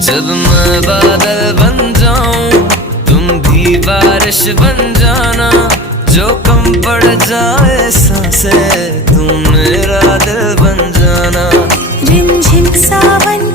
जब मैं बादल बन जाऊं तुम भी बारिश बन जाना, जो कम पड़ जाए सांसें तुम मेरा दिल बन जाना। रिमझिम सावन